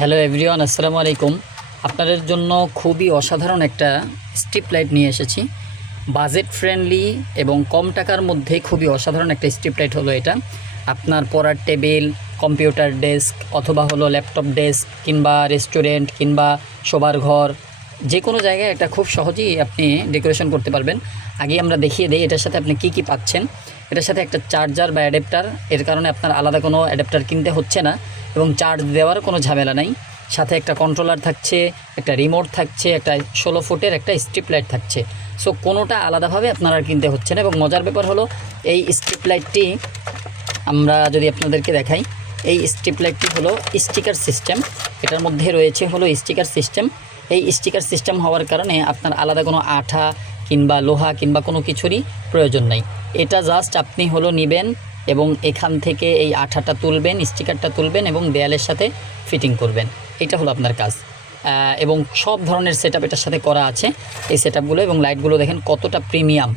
Hello everyone, আসসালামু আলাইকুম। আপনাদের জন্য খুবই অসাধারণ একটা স্ট্রিপ লাইট নিয়ে এসেছি। বাজেট ফ্রেন্ডলি এবং কম টাকার মধ্যে খুবই অসাধারণ একটা স্ট্রিপ লাইট হলো এটা। আপনার পড়ার টেবিল, কম্পিউটার ডেস্ক অথবা হলো ল্যাপটপ ডেস্ক কিংবা রেস্টুরেন্ট কিংবা শোবার ঘর, যে কোনো জায়গায় এটা খুব সহজেই আপনি ডেকোরেশন করতে পারবেন। আগে আমরা দেখিয়ে দিই এটার সাথে আপনি কি পাচ্ছেন। এটার সাথে একটা চার্জার বা অ্যাডাপ্টার, এর কারণে আপনার আলাদা কোনো অ্যাডাপ্টার কিনতে হচ্ছে না এবং চার্জ দেওয়ার কোনো ঝামেলা নাই। সাথে একটা কন্ট্রোলার থাকছে, একটা রিমোট থাকছে, একটা 16 ফুটের একটা স্ট্রিপ লাইট থাকছে। সো কোনোটা আলাদাভাবে আপনার আর কিনতে হচ্ছে না। এবং মজার ব্যাপার হলো এই স্ট্রিপ লাইটটি আমরা যদি আপনাদেরকে দেখাই, এই স্ট্রিপ লাইটটি হলো স্টিকার সিস্টেম। এটার মধ্যে রয়েছে হলো স্টিকার সিস্টেম। এই স্টিকার সিস্টেম হওয়ার কারণে আপনার আলাদা কোনো আঠা কিংবা লোহা কিংবা কোনো কিছুরই প্রয়োজন নাই। এটা জাস্ট আপনি হলো নেবেন এবং এখান থেকে এই আঠাটা তুলবেন, স্টিকারটা তুলবেন এবং দেয়ালের সাথে ফিটিং করবেন। এটা হলো আপনার কাজ। এবং সব ধরনের সেটআপ এটার সাথে করা আছে। এই সেটআপগুলো এবং লাইটগুলো দেখেন কতটা প্রিমিয়াম,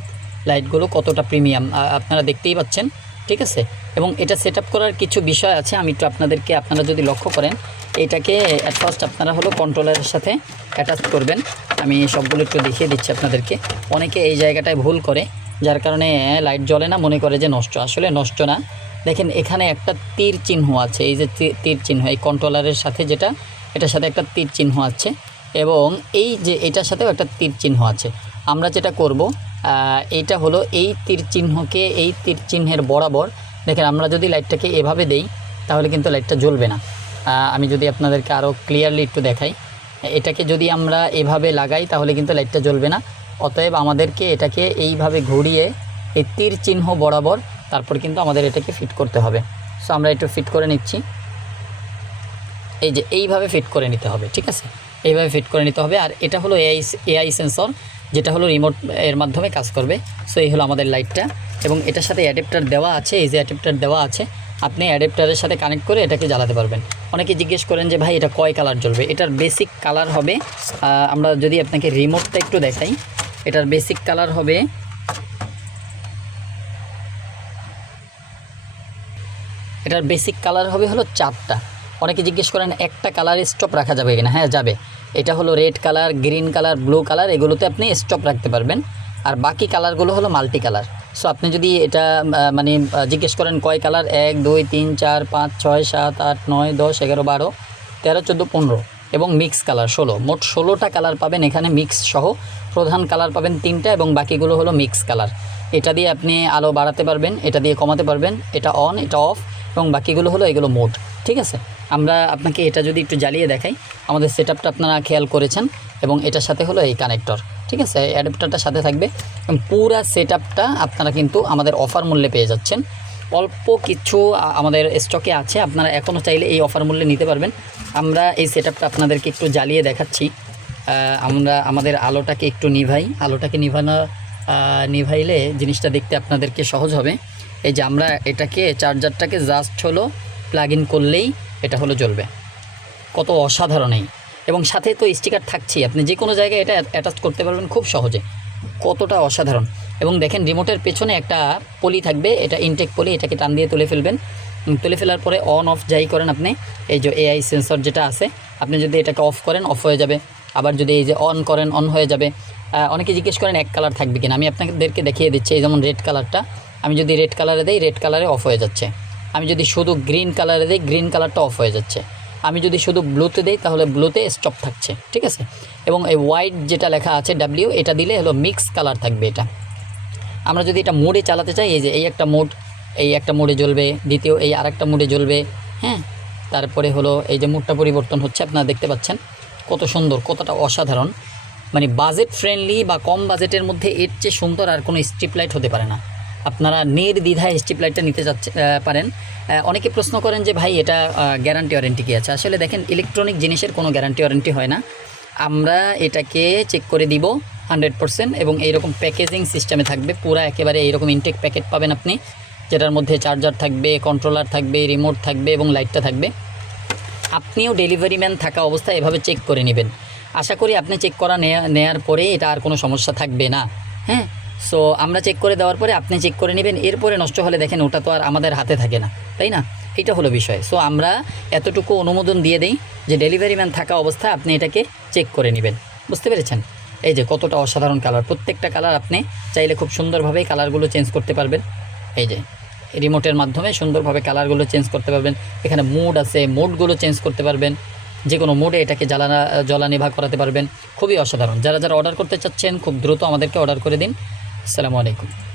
লাইটগুলো কতটা প্রিমিয়াম আপনারা দেখতেই পাচ্ছেন, ঠিক আছে। এবং এটা সেটআপ করার কিছু বিষয় আছে, আমি একটু আপনারা যদি লক্ষ্য করেন, এটাকে অ্যাট ফার্স্ট আপনারা হলো কন্ট্রোলারের সাথে অ্যাটাচ করবেন। আমি সবগুলো একটু দেখিয়ে দিচ্ছি আপনাদেরকে। অনেকে এই জায়গাটায় ভুল করে, যার কারণে লাইট জ্বলে না, মনে করে যে নষ্ট। আসলে নষ্ট না। দেখেন এখানে একটা তীর চিহ্ন আছে, এই যে তীর চিহ্ন, এই কন্ট্রোলারের সাথে যেটা, এটার সাথে একটা তীর চিহ্ন আছে এবং এই যে এটার সাথেও একটা তীর চিহ্ন আছে। আমরা যেটা করব, এইটা হলো এই তীর চিহ্নকে এই তীর চিহ্নের বরাবর, দেখেন আমরা যদি লাইটটাকে এভাবে দেই তাহলে কিন্তু লাইটটা জ্বলবে না। আমি যদি আপনাদেরকে আরও ক্লিয়ারলি একটু দেখাই, এটাকে যদি আমরা এভাবে লাগাই তাহলে কিন্তু লাইটটা জ্বলবে না। অতএব আমাদেরকে এটাকে এইভাবে ঘুরিয়ে এই তীর চিহ্ন বরাবর তারপর কিন্তু আমাদের এটাকে ফিট করতে হবে। সো আমরা একটু ফিট করে নিচ্ছি। এই যে এইভাবে ফিট করে নিতে হবে, ঠিক আছে, এইভাবে ফিট করে নিতে হবে। আর এটা হলো এআই সেন্সর, যেটা হলো রিমোট এর মাধ্যমে কাজ করবে। সো এই হলো আমাদের লাইটটা এবং এটার সাথে অ্যাডাপ্টার দেওয়া আছে। এই যে অ্যাডাপ্টার দেওয়া আছে, আপনি অ্যাডাপ্টারের সাথে কানেক্ট করে এটাকে জ্বালাতে পারবেন। অনেকে জিজ্ঞেস করেন যে ভাই এটা কয় কালার জ্বলবে। এটার বেসিক কালার হবে, আমরা যদি আপনাকে রিমোটটা একটু দেখাই, এটার বেসিক কালার হবে, এটার বেসিক কালার হবে হলো 4টা। অনেকে জিজ্ঞেস করেন একটা কালারে স্টপ রাখা যাবে কিনা। হ্যাঁ যাবে। এটা হলো red colour, green colour, blue colour, এগুলোতে আপনি স্টপ রাখতে পারবেন। আর বাকি কালারগুলো হলো মাল্টি কালার। সো আপনি যদি এটা জিজ্ঞেস করেন কয় কালার, 1 2 3 4 5 6 7 8 9 10 11 12 13 14 15 এবং মিক্স কালার 16, মোট 16টা কালার পাবেন এখানে মিক্স সহ। প্রধান কালার পাবেন 3টা এবং বাকিগুলো হলো মিক্স কালার। এটা দিয়ে আপনি আলো বাড়াতে পারবেন, এটা দিয়ে কমাতে পারবেন, এটা অন এটা অফ এবং বাকিগুলো হলো এগুলো মোড, ঠিক আছে। আমরা আপনাকে এটা যদি একটু জ্বালিয়ে দেখাই, আমাদের সেটআপটা আপনারা খেয়াল করেছেন এবং এটার সাথে হলো এই কানেক্টর, ঠিক আছে, অ্যাডাপ্টারটার সাথে থাকবে এবং পুরো সেটআপটা আপনারা কিন্তু আমাদের অফার মূল্যে পেয়ে যাচ্ছেন। অল্প কিছু আমাদের স্টকে আছে, আপনারা এখনও চাইলে এই অফার মূল্যে নিতে পারবেন। আমরা এই সেটআপটা আপনাদেরকে একটু জ্বালিয়ে দেখাচ্ছি। আমরা আমাদের আলোটাকে একটু আলোটাকে নিভাইলে জিনিসটা দেখতে আপনাদেরকে সহজ হবে। এই যে আমরা এটাকে চার্জারটাকে জাস্ট হলো প্লাগ ইন করলেই এটা হলো জ্বলবে। কত অসাধারণ! এবং সাথে তো স্টিকার থাকছেই, আপনি যে কোনো জায়গায় এটা অ্যাটাচ করতে পারবেন খুব সহজে। কতটা অসাধারণ! এবং দেখেন রিমোটের পেছনে একটা পলি থাকবে, এটা ইনটেক পলি, এটাকে টান দিয়ে তুলে ফেলবেন। তুলে ফেলার পরে অন অফ যাই করেন আপনি, এই যে এআই সেন্সর যেটা আছে, আপনি যদি এটাকে অফ করেন অফ হয়ে যাবে, আবার যদি এই যে অন করেন অন হয়ে যাবে। অনেকে জিজ্ঞেস করেন এক কালার থাকবে কিনা, আমি আপনাদেরকে দেখিয়ে দিচ্ছি। এই যেমন রেড কালারটা, আমি যদি রেড কালারে দিই রেড কালারে অফ হয়ে যাচ্ছে। আমি যদি শুধু গ্রিন কালারে দিই গ্রিন কালারটা অফ হয়ে যাচ্ছে। আমি যদি শুধু ব্লুতে দিই তাহলে ব্লুতে স্টপ থাকছে, ঠিক আছে। এবং এই হোয়াইট যেটা লেখা আছে ডাব্লিউ, এটা দিলে হলো মিক্স কালার থাকবে। এটা আমরা যদি এটা মোডে চালাতে চাই, এই যে এই একটা মোড, এই একটা মোডে জ্বলবে, দ্বিতীয় এই আরেকটা মোডে জ্বলবে, হ্যাঁ। তারপরে হলো এই যে মোডটা পরিবর্তন হচ্ছে, আপনারা দেখতে পাচ্ছেন কত সুন্দর, কতটা অসাধারণ। মানে বাজেট ফ্রেন্ডলি বা কম বাজেটের মধ্যে এর চেয়ে সুন্দর আর কোনো স্ট্রিপ লাইট হতে পারে না। আপনারা নির্দ্বিধায় স্ট্রিপ লাইটটা নিতে পারেন। অনেকে প্রশ্ন করেন যে ভাই এটা গ্যারান্টি ওয়ারেন্টি কী আছে। আসলে দেখেন ইলেকট্রনিক জিনিসের কোনো গ্যারান্টি ওয়ারেন্টি হয় না। আমরা এটাকে চেক করে দিব 100% এবং এইরকম প্যাকেজিং সিস্টেমে থাকবে, পুরা একেবারে এইরকম ইনটেক প্যাকেট পাবেন আপনি, যেটার মধ্যে চার্জার থাকবে, কন্ট্রোলার থাকবে, রিমোট থাকবে এবং লাইটটা থাকবে। আপনিও ডেলিভারি ম্যান থাকা অবস্থায় এভাবে চেক করে নেবেন। আশা করি আপনি চেক করা নেওয়ার পরে এটা আর কোনো সমস্যা থাকবে না, হ্যাঁ। সো আমরা চেক করে দেওয়ার পরে আপনি চেক করে নেবেন, এরপরে নষ্ট হলে দেখেন ওটা তো আর আমাদের হাতে থাকে না, তাই না। এইটা হলো বিষয়। সো আমরা এতটুকু অনুমোদন দিয়ে দিই যে ডেলিভারি ম্যান থাকা অবস্থায় আপনি এটাকে চেক করে নেবেন। বুঝতে পেরেছেন? এই যে কতটা অসাধারণ কালার, প্রত্যেকটা কালার আপনি চাইলে খুব সুন্দরভাবে কালারগুলো চেঞ্জ করতে পারবেন। এই যে রিমোটের মাধ্যমে সুন্দরভাবে কালারগুলো চেঞ্জ করতে পারবেন। এখানে মোড আছে, মোডগুলো চেঞ্জ করতে পারবেন, যে কোনো মোডে এটাকে জ্বালানিভা করাতে পারবেন। খুবই অসাধারণ। যারা যারা অর্ডার করতে চাচ্ছেন খুব দ্রুত আমাদেরকে অর্ডার করে দিন। আসসালামু আলাইকুম।